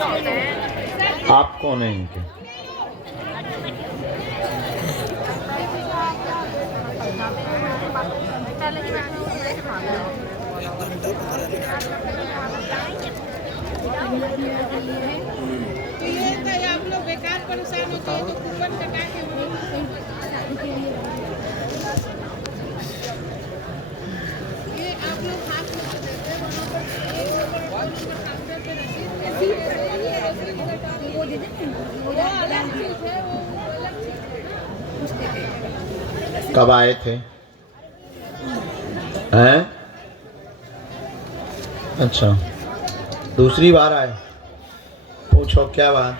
आप कौन है इनके? तो ये आप लोग बेकार परेशान होते हो तो कूपन कटा के ये आप लोग हाथ में देते हैं वहाँ पर एक नंबर काउंटर पे रसीद वो दे देते हैं। वो अलग चीज़ है, वो अलग चीज़ है। कब आए थे? हैं? अच्छा, दूसरी बार आए। पूछो क्या बात?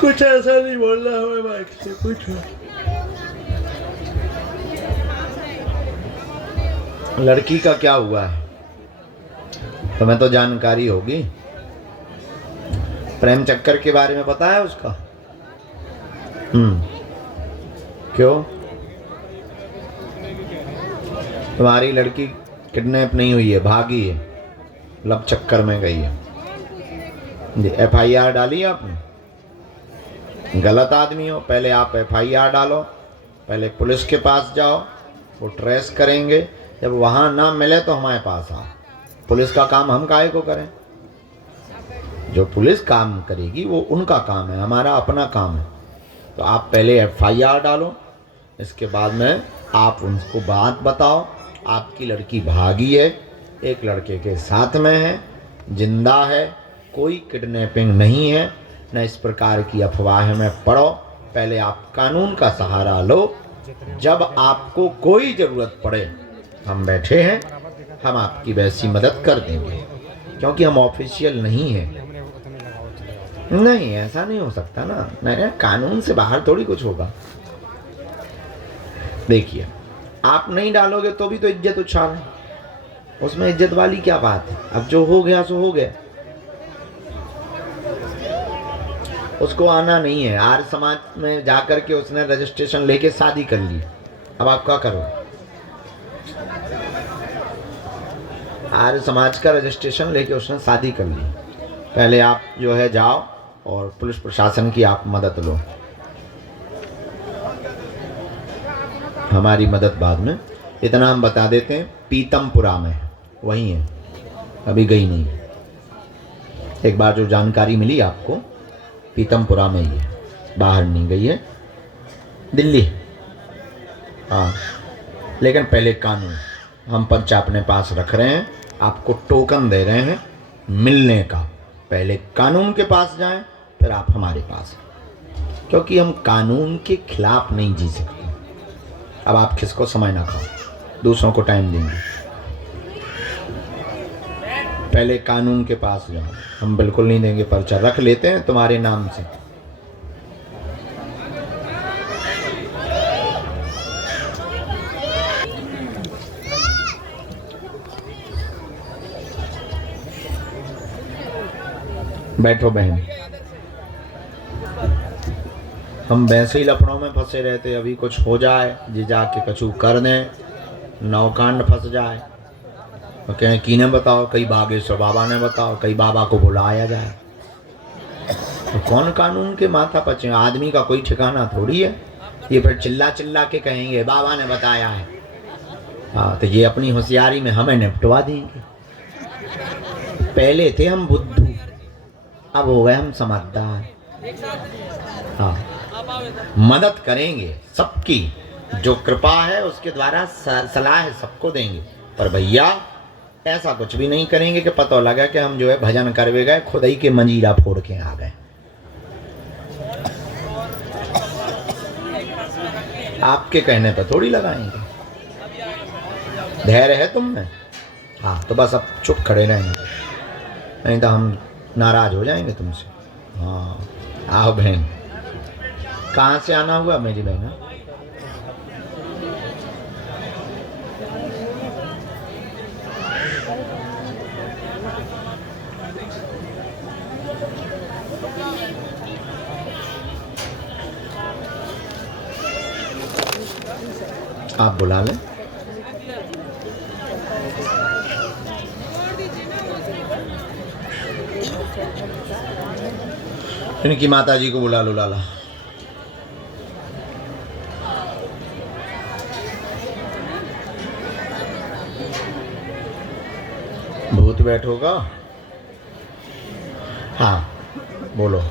कुछ ऐसा नहीं बोलना हमें माइक से, पूछो। लड़की का क्या हुआ है? तुम्हें तो जानकारी होगी। प्रेम चक्कर के बारे में पता है उसका? क्यों? तुम्हारी लड़की किडनैप नहीं हुई है, भागी है, लव चक्कर में गई है। FIR डाली आपने? गलत आदमी हो। पहले आप FIR डालो, पहले पुलिस के पास जाओ, वो ट्रेस करेंगे। जब वहाँ ना मिले तो हमारे पास आओ। पुलिस का काम हम काहे को करें? जो पुलिस काम करेगी वो उनका काम है, हमारा अपना काम है। तो आप पहले FIR डालो, इसके बाद में आप उनको बात बताओ। आपकी लड़की भागी है, एक लड़के के साथ में है, जिंदा है, कोई किडनैपिंग नहीं है, न इस प्रकार की अफवाह में पड़ो। पहले आप कानून का सहारा लो। जब आपको कोई ज़रूरत पड़े, हम बैठे हैं, हम आपकी वैसी मदद कर देंगे, क्योंकि हम ऑफिशियल नहीं हैं। नहीं, ऐसा नहीं हो सकता ना। नहीं, कानून से बाहर थोड़ी कुछ होगा। देखिए, आप नहीं डालोगे तो भी तो इज्जत उछाल है, उसमें इज्जत वाली क्या बात है? अब जो हो गया सो हो गया। उसको आना नहीं है। आर्य समाज में जाकर के उसने रजिस्ट्रेशन लेके शादी कर ली। अब आप क्या करो? आर्य समाज का रजिस्ट्रेशन लेके उसने शादी कर ली। पहले आप जो है जाओ और पुलिस प्रशासन की आप मदद लो। हमारी मदद बाद में। इतना हम बता देते हैं, पीतमपुरा में वहीं है, अभी गई नहीं। एक बार जो जानकारी मिली आपको, पीतमपुरा में ही है, बाहर नहीं गई है, दिल्ली। हाँ, लेकिन पहले कानून हम पंच अपने पास रख रहे हैं, आपको टोकन दे रहे हैं मिलने का। पहले कानून के पास जाएं, फिर आप हमारे पास, क्योंकि हम कानून के खिलाफ नहीं जी सकते। अब आप किसको समय ना खाओ, दूसरों को टाइम देंगे। पहले कानून के पास जाओ। हम बिल्कुल नहीं देंगे, पर्चा रख लेते हैं तुम्हारे नाम से। बैठो बहन। हम वैसे ही लफड़ों में फंसे रहते, अभी कुछ हो जाए, जी जाके कछु कर दें, नौकांड फंस जाए तो कहें किने बताओ, कई बागेश्वर बाबा ने बताओ, कई बाबा को बुलाया जाए। तो कौन कानून के माथा पचे? आदमी का कोई ठिकाना थोड़ी है। ये फिर चिल्ला चिल्ला के कहेंगे बाबा ने बताया है। हाँ, तो ये अपनी होशियारी में हमें निपटवा देंगे। पहले थे हम बुद्धू, अब हो गए हम समझदार। हाँ, मदद करेंगे सबकी, जो कृपा है उसके द्वारा सलाह सबको देंगे। पर भैया ऐसा कुछ भी नहीं करेंगे कि पता लगा कि हम जो है भजन करवे गए, खुदाई के मंजीरा फोड़ के आ गए। आपके कहने पर थोड़ी लगाएंगे। धैर्य है तुम में? हाँ, तो बस अब चुप खड़े रहेंगे, नहीं तो हम नाराज हो जाएंगे तुमसे। हाँ, आओ बहन। कहाँ से आना हुआ मेरी बहन? आप बुला लें। इनकी माता जी को बुला लो लाला। भूत बैठोगा? हाँ बोलो।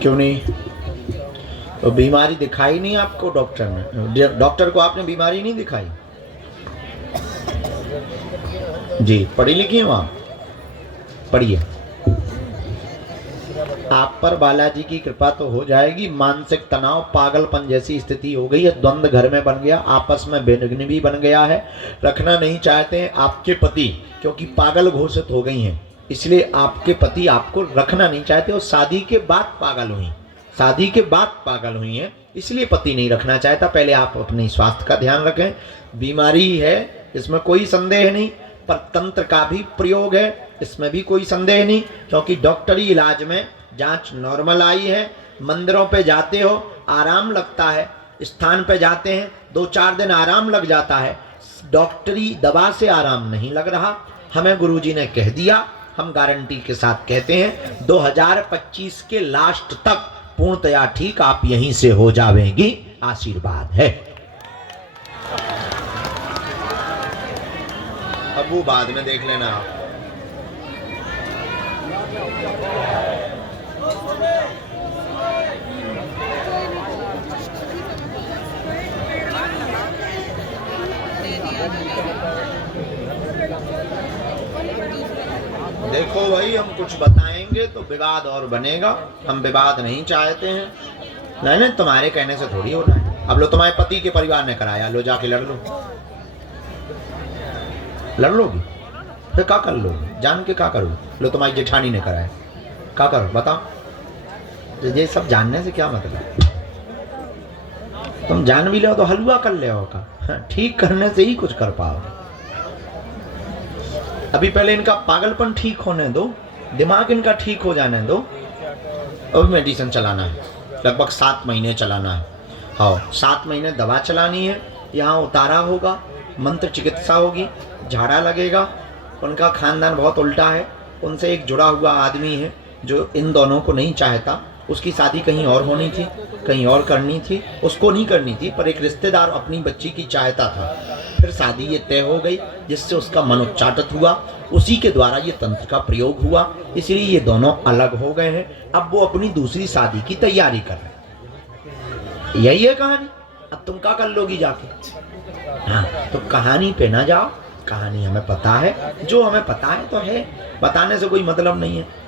क्यों नहीं? तो बीमारी दिखाई नहीं आपको डॉक्टर ने? डॉक्टर को आपने बीमारी नहीं दिखाई? जी पढ़ी लिखी हो आप? पढ़िए। आप पर बालाजी की कृपा तो हो जाएगी। मानसिक तनाव, पागलपन जैसी स्थिति हो गई है, द्वंद्व घर में बन गया, आपस में विघ्न भी बन गया है। रखना नहीं चाहते हैं आपके पति, क्योंकि पागल घोषित हो गई हैं, इसलिए आपके पति आपको रखना नहीं चाहते। और शादी के बाद पागल हुई, शादी के बाद पागल हुई हैं, इसलिए पति नहीं रखना चाहता। पहले आप अपने स्वास्थ्य का ध्यान रखें। बीमारी है इसमें कोई संदेह नहीं, पर तंत्र का भी प्रयोग है इसमें भी कोई संदेह नहीं, क्योंकि डॉक्टरी इलाज में जांच नॉर्मल आई है। मंदिरों पे जाते हो आराम लगता है, स्थान पे जाते हैं 2-4 दिन आराम लग जाता है, डॉक्टरी दवा से आराम नहीं लग रहा। हमें गुरुजी ने कह दिया, हम गारंटी के साथ कहते हैं 2025 के लास्ट तक पूर्णतया ठीक आप यहीं से हो जावेंगी। आशीर्वाद है। अब वो बाद में देख लेना आप। देखो भाई, हम कुछ बताएंगे तो विवाद और बनेगा, हम विवाद नहीं चाहते हैं। नहीं नहीं, तुम्हारे कहने से थोड़ी होना है। अब लो, तुम्हारे पति के परिवार ने कराया, लो जाके लड़ लो। लड़ लोगी? फिर क्या कर लोगे? जान के क्या करो? लो तुम्हारी जेठानी ने कराया, क्या करो बताओ? ये सब जानने से क्या मतलब? तुम जान भी लो तो हलवा कर ले का, ठीक करने से ही कुछ कर पाओगे। अभी पहले इनका पागलपन ठीक होने दो, दिमाग इनका ठीक हो जाने दो। अब मेडिसिन चलाना है, लगभग 7 महीने चलाना है। हाँ, 7 महीने दवा चलानी है। यहाँ उतारा होगा, मंत्र चिकित्सा होगी, झाड़ा लगेगा। उनका खानदान बहुत उल्टा है, उनसे एक जुड़ा हुआ आदमी है जो इन दोनों को नहीं चाहता। उसकी शादी कहीं और होनी थी, कहीं और करनी थी, उसको नहीं करनी थी, पर एक रिश्तेदार अपनी बच्ची की चाहता था। फिर शादी ये तय हो गई, जिससे उसका मन उच्चाटित हुआ, उसी के द्वारा ये तंत्र का प्रयोग हुआ, इसलिए ये दोनों अलग हो गए हैं। अब वो अपनी दूसरी शादी की तैयारी कर रहे हैं। यही है कहानी। अब तुम क्या कर लोगी जाके? हाँ, तो कहानी पे ना जाओ, कहानी हमें पता है, जो हमें पता है तो है, बताने से कोई मतलब नहीं है।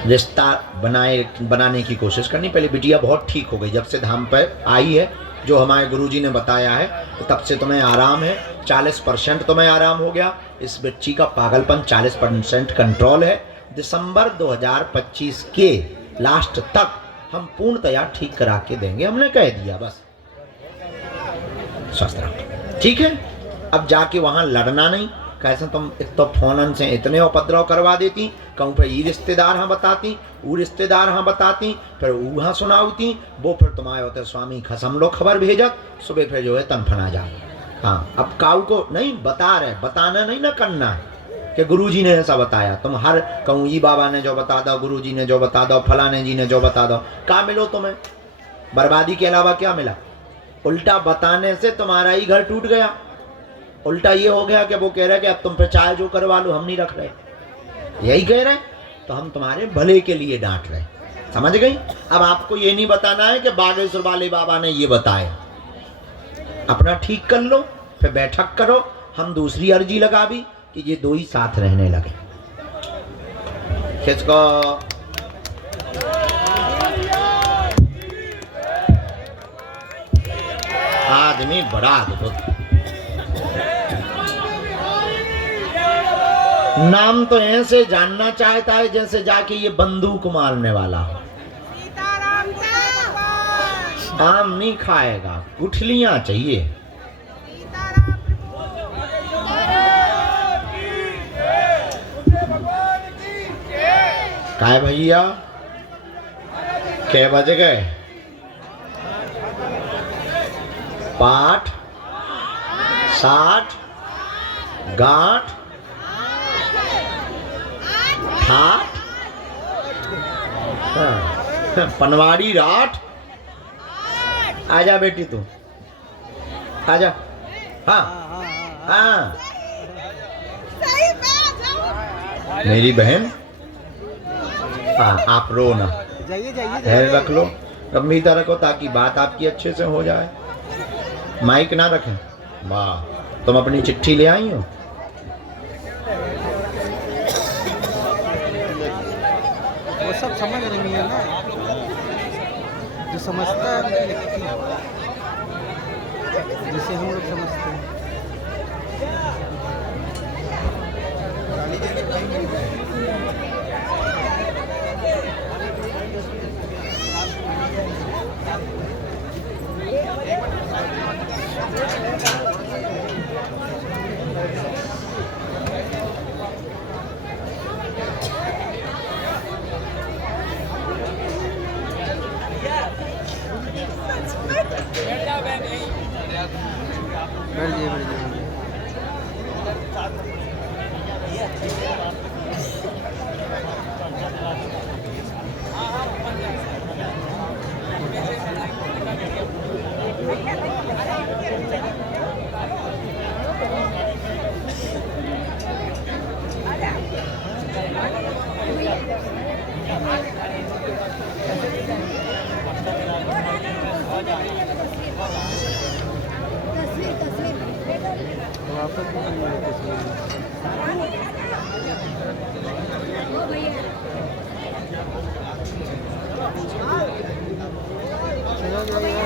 रिश्ता बनाने की कोशिश करनी। पहले बिटिया बहुत ठीक हो गई, जब से धाम पर आई है, जो हमारे गुरुजी ने बताया है, तो तब से तुम्हें आराम है। 40% तुम्हें आराम हो गया। इस बच्ची का पागलपन 40% कंट्रोल है। दिसंबर 2025 के लास्ट तक हम पूर्णतया ठीक करा के देंगे, हमने कह दिया बस। स्वस्थ रहो, ठीक है? अब जाके वहां लड़ना नहीं। कैसे तुम एक तो फोनन से इतने उपद्रव करवा देती, कहूँ फिर ये रिश्तेदार हाँ बताती, वो रिश्तेदार हाँ बताती, फिर वहाँ सुनावती, वो फिर तुम्हारे होते स्वामी खसम लोग खबर भेजत, सुबह फिर जो है तनफना जा। हाँ, अब काऊ को नहीं बता रहे, बताना नहीं ना करना है कि गुरुजी ने ऐसा बताया। तुम हर कहूँ ये बाबा ने जो बता दो, गुरुजी ने जो बता दो, फलाने जी ने जो बता दो, क्या मिलो तुम्हें? बर्बादी के अलावा क्या मिला? उल्टा बताने से तुम्हारा ही घर टूट गया। उल्टा ये हो गया कि वो कह रहे कि अब तुम पे चाहे जो करवा लो, हम नहीं रख रहे। यही कह रहे, तो हम तुम्हारे भले के लिए डांट रहे। समझ गई? अब आपको ये नहीं बताना है कि बागेश्वर वाले बाबा ने ये बताया। अपना ठीक कर लो, फिर बैठक करो। हम दूसरी अर्जी लगा भी कि ये दो ही साथ रहने लगे। किसको? आदमी बड़ा अद्भुत। नाम तो ऐसे जानना चाहता है जैसे जाके ये बंदूक मारने वाला हो। आम नहीं खाएगा, गुठलियां चाहिए। काय भैया कै बज गए? पाठ 60 गांठ ठाठ पनवाड़ी राठ। आजा बेटी तू आजा। हाँ हाँ सही में आ जाओ। मेरी बहन। हाँ आप रो ना, जाइए जाइए धैर्य रख लो, गंभीरता रखो ताकि बात आपकी अच्छे से हो जाए। माइक ना रखें। वाह तुम अपनी चिट्ठी ले आई हो? वो सब समझ रही है ना, जो समझता है वो लिखती है, जैसे हम लोग समझते हैं। बैठ जाइए बैठ जाइए। तो वापस भी नहीं है तस्वीर। चलो जाइए।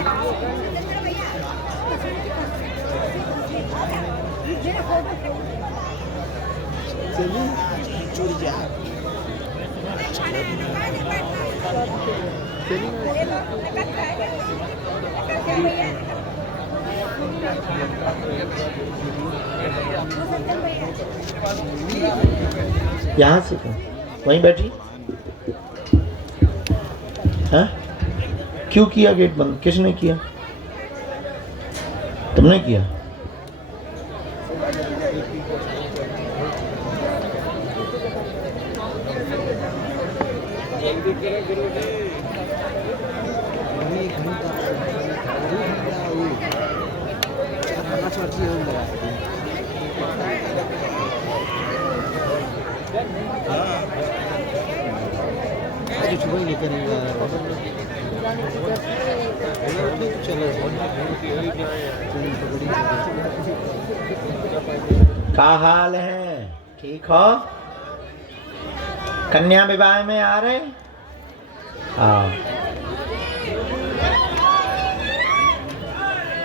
चलिए जुड़ जा। यहाँ से क्यों? वहीं बैठी। हाँ क्यों किया गेट बंद? किसने किया? तुमने किया? क्या हाल है? ठीक हो? कन्या विवाह में आ रहे? हाँ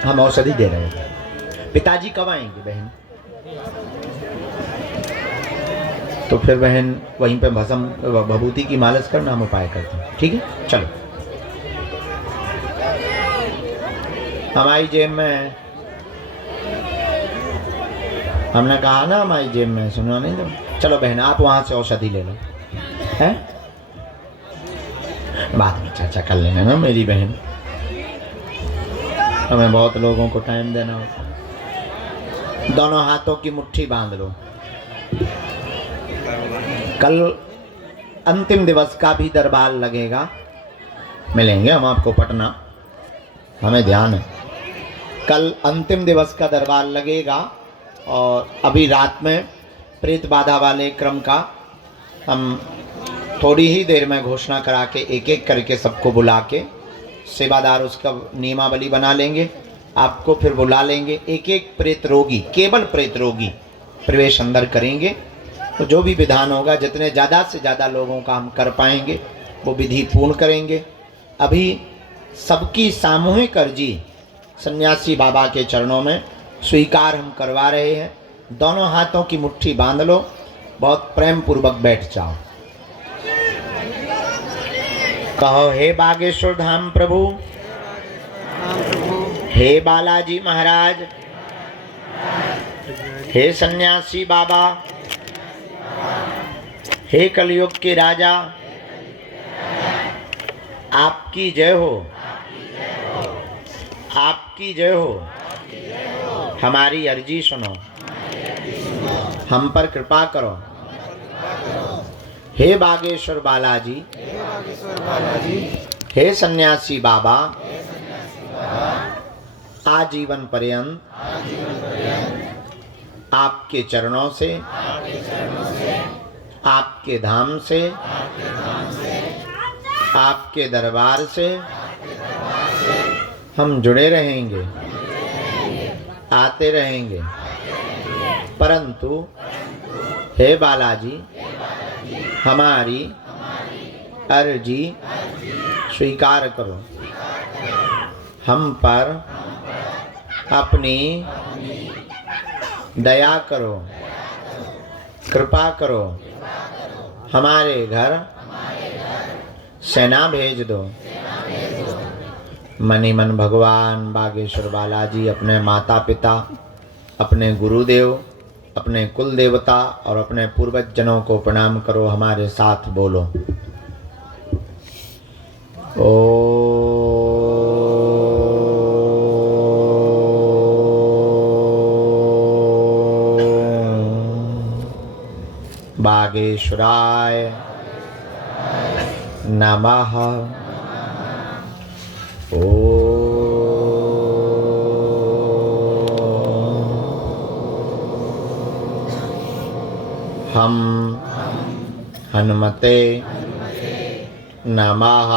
हम औषधि दे रहे हैं। पिताजी कब आएंगे बहन? तो फिर बहन वहीं पे भस्म भभूति की मालिश करना, हम उपाय करते हैं। ठीक है चलो। हमारी जेब में, हमने कहा ना हमारी जेब में, सुना नहीं तुम? चलो बहन आप वहां से औषधि ले लो। हैं बाद में चर्चा कर लेना ना मेरी बहन, हमें बहुत लोगों को टाइम देना हो। दोनों हाथों की मुट्ठी बांध लो। कल अंतिम दिवस का भी दरबार लगेगा, मिलेंगे हम आपको पटना, हमें ध्यान है। कल अंतिम दिवस का दरबार लगेगा और अभी रात में प्रेत बाधा वाले क्रम का हम थोड़ी ही देर में घोषणा करा के एक एक करके सबको बुला के सेवादार उसका नियमावली बना लेंगे। आपको फिर बुला लेंगे, एक एक प्रेत रोगी, केवल प्रेत रोगी प्रवेश अंदर करेंगे। तो जो भी विधान होगा, जितने ज़्यादा से ज़्यादा लोगों का हम कर पाएंगे वो विधि पूर्ण करेंगे। अभी सबकी सामूहिक अर्जी सन्यासी बाबा के चरणों में स्वीकार हम करवा रहे हैं। दोनों हाथों की मुट्ठी बांध लो, बहुत प्रेम पूर्वक बैठ जाओ। कहो हे बागेश्वर धाम प्रभु, हे बालाजी महाराज, हे सन्यासी बाबा, हे कलयुग के राजा, आपकी जय हो, आपकी जय हो। हमारी अर्जी सुनो, हम पर कृपा करो। हे बागेश्वर बालाजी, हे सन्यासी बाबा, आजीवन पर्यंत आपके चरणों से, आपके धाम से, आपके दरबार से हम जुड़े रहेंगे, आते रहेंगे। परंतु हे बालाजी, हमारी अर्जी स्वीकार करो। हम पर अपनी दया करो, कृपा करो। हमारे घर सेना भेज दो। मनी मन भगवान बागेश्वर बालाजी अपने माता पिता, अपने गुरुदेव, अपने कुल देवता और अपने पूर्वज जनों को प्रणाम करो। हमारे साथ बोलो, बागेश्वराय नमः। हम हनुमते नमः।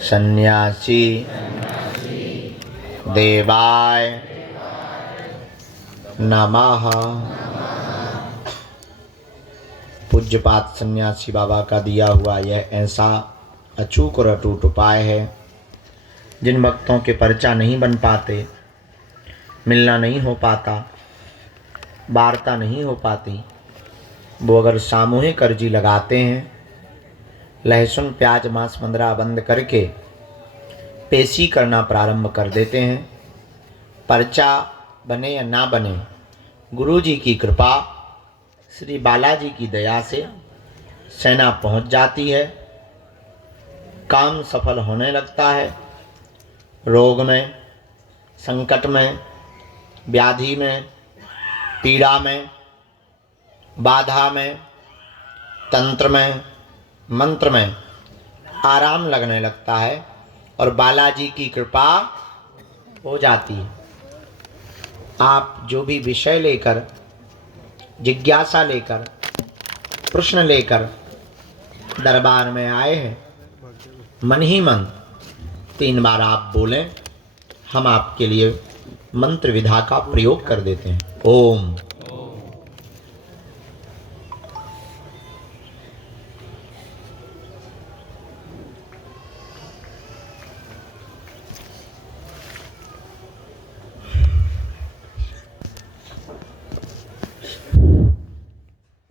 सन्यासी देवाय नमः। पूज्यपाद सन्यासी बाबा का दिया हुआ यह ऐसा अचूक और अटूट उपाय है, जिन भक्तों के पर्चा नहीं बन पाते, मिलना नहीं हो पाता, वार्ता नहीं हो पाती, वो अगर सामूहिक अर्जी लगाते हैं, लहसुन प्याज मांस मंदरा बंद करके पेशी करना प्रारंभ कर देते हैं, पर्चा बने या ना बने, गुरु जी की कृपा, श्री बालाजी की दया से सेना पहुंच जाती है, काम सफल होने लगता है। रोग में, संकट में, व्याधि में, पीड़ा में, बाधा में, तंत्र में, मंत्र में आराम लगने लगता है और बालाजी की कृपा हो जाती है। आप जो भी विषय लेकर, जिज्ञासा लेकर, प्रश्न लेकर दरबार में आए हैं, मन ही मन 3 बार आप बोलें, हम आपके लिए मंत्र विधा का प्रयोग कर देते हैं। ओम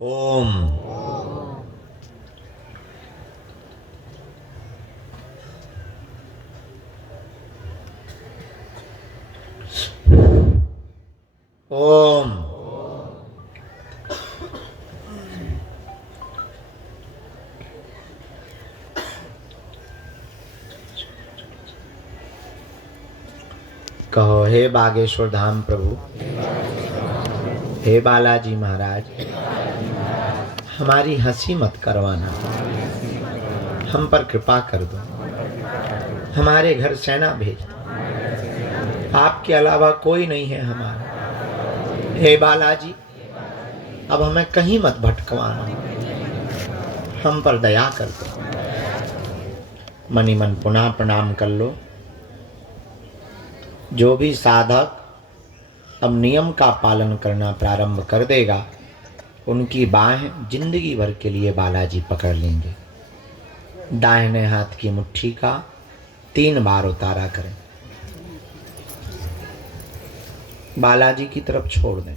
ओम ओम कहो, हे बागेश्वर धाम प्रभु, हे बालाजी महाराज, हमारी हंसी मत करवाना, हम पर कृपा कर दो, हमारे घर सेना भेज दो, आपके अलावा कोई नहीं है हमारा। हे बालाजी, अब हमें कहीं मत भटकवाना, हम पर दया कर दो। मनी मन पुनः प्रणाम कर लो। जो भी साधक अब नियम का पालन करना प्रारंभ कर देगा, उनकी बाहें जिंदगी भर के लिए बालाजी पकड़ लेंगे। दाहिने हाथ की मुट्ठी का 3 बार उतारा करें, बालाजी की तरफ छोड़ दें।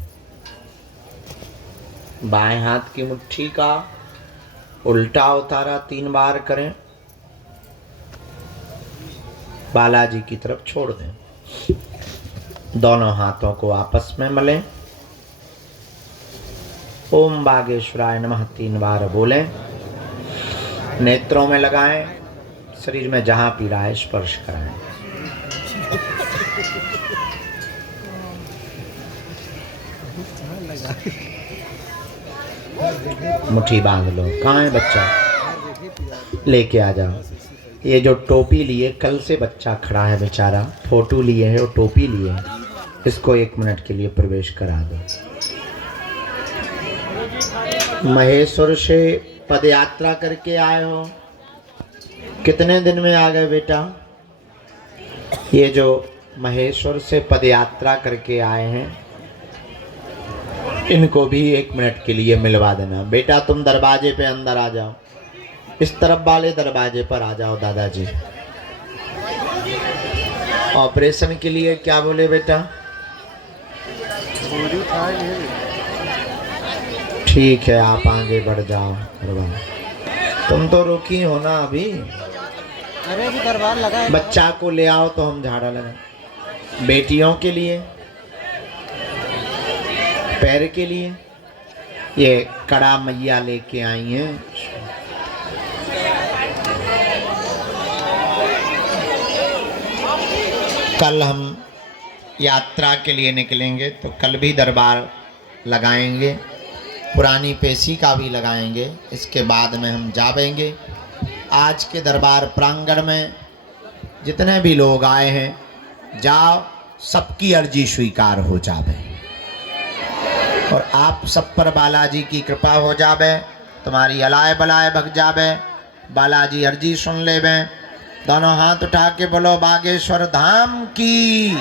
बाएं हाथ की मुट्ठी का उल्टा उतारा 3 बार करें, बालाजी की तरफ छोड़ दें। दोनों हाथों को आपस में मलें। ओम बागेश्वराय नमः 3 बार बोलें। नेत्रों में लगाएं, शरीर में जहां पीड़ा है स्पर्श कराएं। मुट्ठी बांध लो। कहाँ है बच्चा? लेके आ जाओ। ये जो टोपी लिए, कल से बच्चा खड़ा है बेचारा, फोटो लिए है और टोपी लिए है, इसको 1 मिनट के लिए प्रवेश करा दो। महेश्वर से पद यात्रा करके आए हो, कितने दिन में आ गए बेटा? ये जो महेश्वर से पद यात्रा करके आए हैं, इनको भी 1 मिनट के लिए मिलवा देना। बेटा तुम दरवाजे पे अंदर आ जाओ, इस तरफ वाले दरवाजे पर आ जाओ दादाजी। ऑपरेशन के लिए क्या बोले बेटा? ठीक है, आप आगे बढ़ जाओ। तुम तो रुकी हो ना अभी। अरे अभी दरबार लगा है। बच्चा को ले आओ तो हम झाड़ा लगाए। बेटियों के लिए, पैर के लिए ये कड़ा मैया लेके आई हैं। कल हम यात्रा के लिए निकलेंगे तो कल भी दरबार लगाएंगे, पुरानी पेशी का भी लगाएंगे। इसके बाद में हम जावेंगे। आज के दरबार प्रांगण में जितने भी लोग आए हैं, जाओ, सबकी अर्जी स्वीकार हो जावे और आप सब पर बालाजी की कृपा हो जावे। तुम्हारी अलाय बलाय भग जावे, बालाजी अर्जी सुन लेवे। दोनों हाथ उठा के बोलो बागेश्वर धाम की।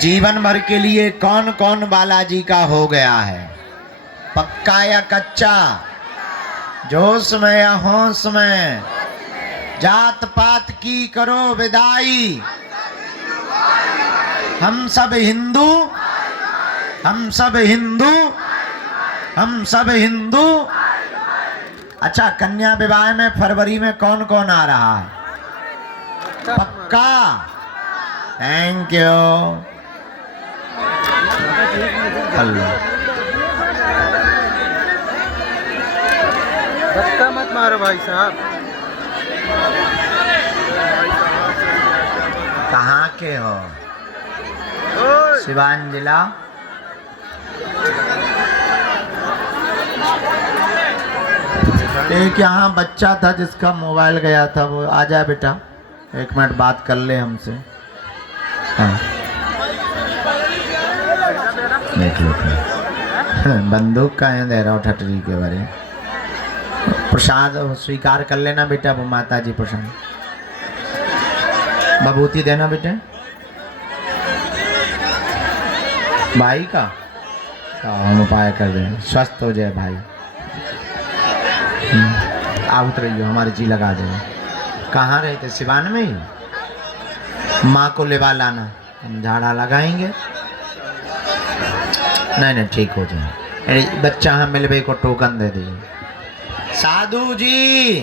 जीवन भर के लिए कौन कौन बालाजी का हो गया है? पक्का या कच्चा? जोश में या होश में? जात पात की करो विदाई, हम सब हिंदू, हम सब हिंदू, हम सब हिंदू। अच्छा, कन्या विवाह में फरवरी में कौन कौन आ रहा है? पक्का? Thank you. धक्का मत मारो भाई साहब। कहाँ के हो? सिवान जिला। एक यहाँ बच्चा था जिसका मोबाइल गया था, वो आ जाए बेटा, 1 मिनट बात कर ले हमसे। हाँ देख लो, बंदूक का है दे रहा हूँ ठटरी के बारे। प्रसाद स्वीकार कर लेना बेटा, वो माता जी प्रसाद। बबूती देना बेटे भाई का, हम उपाय कर दें, स्वस्थ हो जाए भाई। आउट रही हो, हमारी जी लगा देना। कहाँ रहे थे? सिवान में ही। माँ को लेवा लाना, हम झाड़ा लगाएंगे। नहीं ठीक हो जाए। बच्चा हम मिलवे को टोकन दे दिए। साधु जी